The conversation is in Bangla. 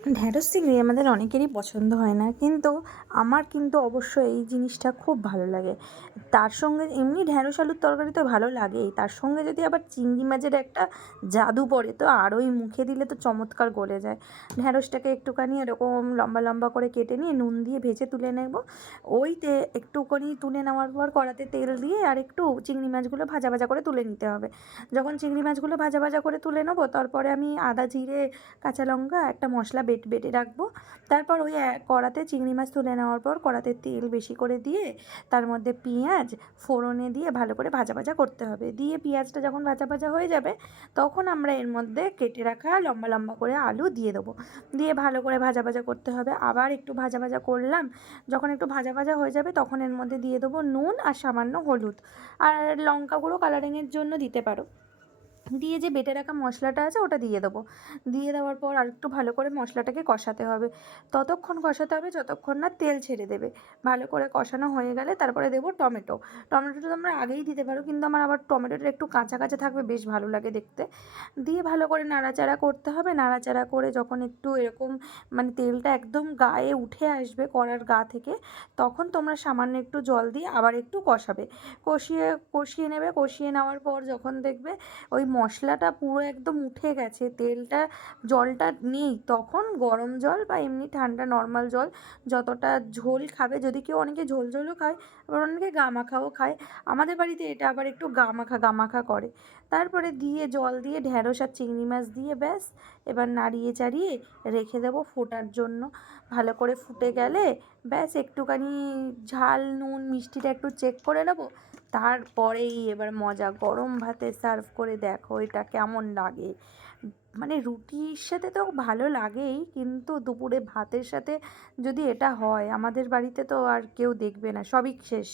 ঢ্যাঁড়স চিংড়ি আমাদের অনেকেরই পছন্দ হয় না, কিন্তু আমার কিন্তু অবশ্যই এই জিনিসটা খুব ভালো লাগে। তার সঙ্গে এমনি ঢ্যাঁড়স আলুর তরকারি তো ভালো লাগেই, তার সঙ্গে যদি আবার চিংড়ি মাছের একটা জাদু পড়ে তো আরোই, মুখে দিলে তো চমৎকার গলে যায়। ঢ্যাঁড়সটাকে একটুখানি এরকম লম্বা লম্বা করে কেটে নিয়ে নুন দিয়ে ভেজে তুলে নেব। ওইতে একটুখানি তুলে নেওয়ার পর কড়াতে তেল দিয়ে আর একটু চিংড়ি মাছগুলো ভাজা ভাজা করে তুলে নিতে হবে। যখন চিংড়ি মাছগুলো ভাজা ভাজা করে তুলে নেবো, তারপরে আমি আদা জিরে কাঁচা লঙ্কা একটা মশলা বেটে রাখবো। তারপর ওই কড়াতে চিংড়ি মাছ তুলে নেওয়ার পর কড়াতে তেল বেশি করে দিয়ে তার মধ্যে পেঁয়াজ ফোড়নে দিয়ে ভালো করে ভাজা ভাজা করতে হবে। দিয়ে পেঁয়াজটা যখন ভাজা ভাজা হয়ে যাবে, তখন আমরা এর মধ্যে কেটে রাখা লম্বা লম্বা করে আলু দিয়ে দেবো। দিয়ে ভালো করে ভাজা ভাজা করতে হবে। আবার একটু ভাজা ভাজা করলাম, যখন একটু ভাজা ভাজা হয়ে যাবে তখন এর মধ্যে দিয়ে দেবো নুন আর সামান্য হলুদ, আর লঙ্কা গুঁড়ো কালারিংয়ের জন্য দিতে পারো। দিয়ে যে বেটে রাখা মশলাটা আছে ওটা দিয়ে দেবো। দিয়ে দেওয়ার পর আর একটু ভালো করে মশলাটাকে কষাতে হবে। ততক্ষণ কষাতে হবে যতক্ষণ না তেল ছেড়ে দেবে। ভালো করে কষানো হয়ে গেলে তারপরে দেবো টমেটো। টমেটোটা তোমরা আগেই দিতে পারো, কিন্তু আমার আবার টমেটোটা একটু কাঁচা কাঁচা থাকবে, বেশ ভালো লাগে দেখতে। দিয়ে ভালো করে নাড়াচাড়া করতে হবে। নাড়াচাড়া করে যখন একটু এরকম মানে তেলটা একদম গায়ে উঠে আসবে কড়ার গা থেকে, তখন তোমরা সামান্য একটু জল দিয়ে আবার একটু কষাবে। কষিয়ে কষিয়ে নেবে। কষিয়ে নেওয়ার পর যখন দেখবে ওই মশলাটা পুরো একদম উঠে গেছে, তেলটা জলটা নেই, তখন গরম জল বা এমনি ঠান্ডা নর্মাল জল, যতটা ঝোল খাবে, যদি কেউ অনেকে ঝোল ঝোলও খায়, আবার অনেকে গা মাখাও খায়, আমাদের বাড়িতে এটা আবার একটু গা মাখা করে। তারপরে দিয়ে জল দিয়ে ঢ্যাঁড়স আর চিংড়ি মাছ দিয়ে ব্যাস, এবার নাড়িয়ে চাড়িয়ে রেখে দেবো ফোটার জন্য। ভালো করে ফুটে গেলে ব্যাস একটুখানি ঝাল নুন মিষ্টিটা একটু চেক করে নেবো। তারপরেই এবার মজা, গরম ভাতে সার্ভ করে দেখো এটা কেমন লাগে। মানে রুটির সাথে তো ভালো লাগেই, কিন্তু দুপুরে ভাতের সাথে যদি এটা হয় আমাদের বাড়িতে তো আর কেউ দেখবে না, সবই শেষ।